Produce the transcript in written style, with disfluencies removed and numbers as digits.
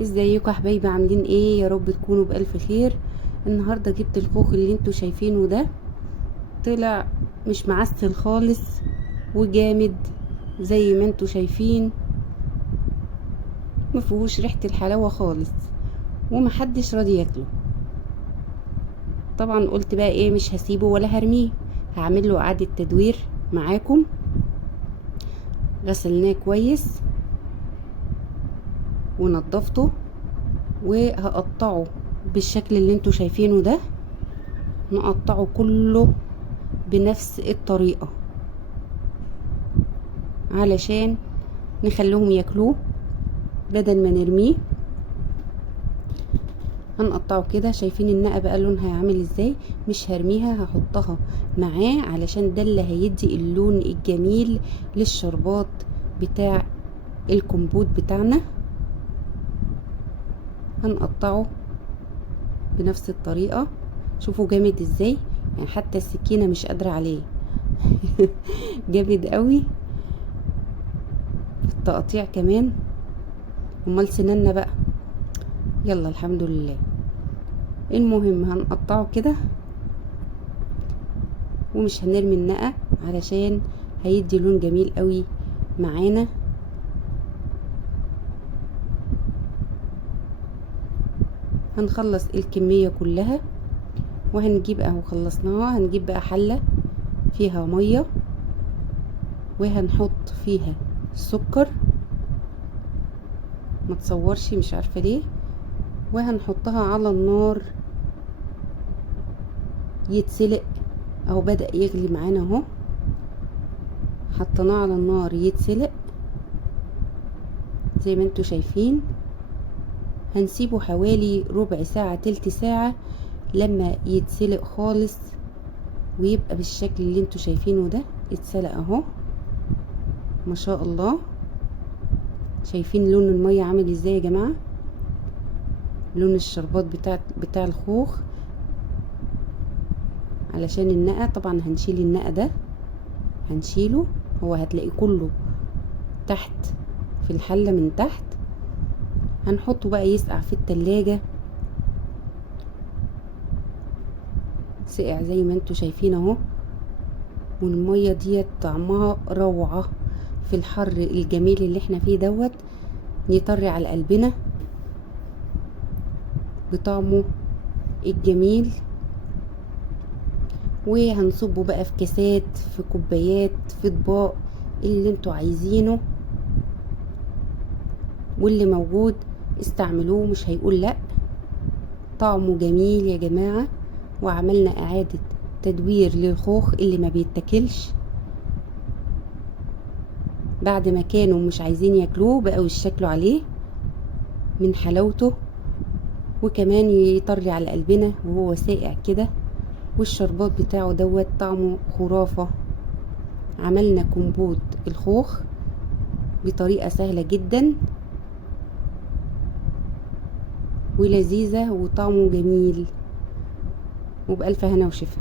ازيكم يا حبايبي؟ عاملين ايه؟ يا رب تكونوا بألف خير. النهارده جبت الخوخ اللي انتوا شايفينه ده. طلع مش معسل خالص وجامد زي ما انتوا شايفين. مفيهوش ريحة الحلاوة خالص ومحدش راضي ياكله. طبعا قلت بقى ايه، مش هسيبه ولا هرميه، هعمل له اعادة تدوير معاكم. غسلناه كويس ونضفته وهقطعه بالشكل اللي انتوا شايفينه ده. نقطعه كله بنفس الطريقة علشان نخليهم ياكلوه بدل ما نرميه. هنقطعه كده، شايفين النقة بقى لونها عامل ازاي؟ مش هرميها، هحطها معاه علشان ده اللي هيدي اللون الجميل للشربات بتاع الكمبوت بتاعنا. هنقطعه بنفس الطريقة. شوفوا جامد ازاي، يعني حتى السكينة مش قادرة عليه. جامد قوي التقطيع كمان. امال سنانا بقى؟ يلا الحمد لله. المهم هنقطعه كده ومش هنرمي النقة علشان هيدي لون جميل قوي معانا. هنخلص الكمية كلها وهنجيب اهو خلصناها. هنجيب بقى حلة فيها مية وهنحط فيها السكر. ما تصورش، مش عارفة ليه. وهنحطها على النار يتسلق اهو. بدأ يغلي معانا اهو، حطيناه على النار يتسلق زي ما انتوا شايفين. هنسيبه حوالي ربع ساعة تلت ساعة لما يتسلق خالص ويبقى بالشكل اللي انتوا شايفينه ده. اتسلق اهو ما شاء الله. شايفين لون المية عامل ازاي يا جماعة؟ لون الشربات بتاع الخوخ. علشان النقة طبعا هنشيل النقة ده، هنشيله. هو هتلاقي كله تحت في الحلة من تحت. هنحطه بقى يسقع في التلاجة. سقع زي ما انتوا شايفين اهو. والمية ديت طعمها روعة في الحر الجميل اللي احنا فيه دوت. يطري على قلبنا بطعمه الجميل. وهنصبه بقى في كاسات، في كوبايات، في اطباق، اللي انتوا عايزينه واللي موجود استعملوه، مش هيقول لا. طعمه جميل يا جماعة. وعملنا اعادة تدوير للخوخ اللي ما بيتاكلش. بعد ما كانوا مش عايزين ياكلوه بقوا يشكلوا عليه من حلاوته. وكمان يطري على قلبنا وهو ساقع كده. والشربات بتاعه دوت طعمه خرافة. عملنا كومبوت الخوخ بطريقة سهلة جدا ولذيذة وطعمه جميل. وبألف هنا وشفا.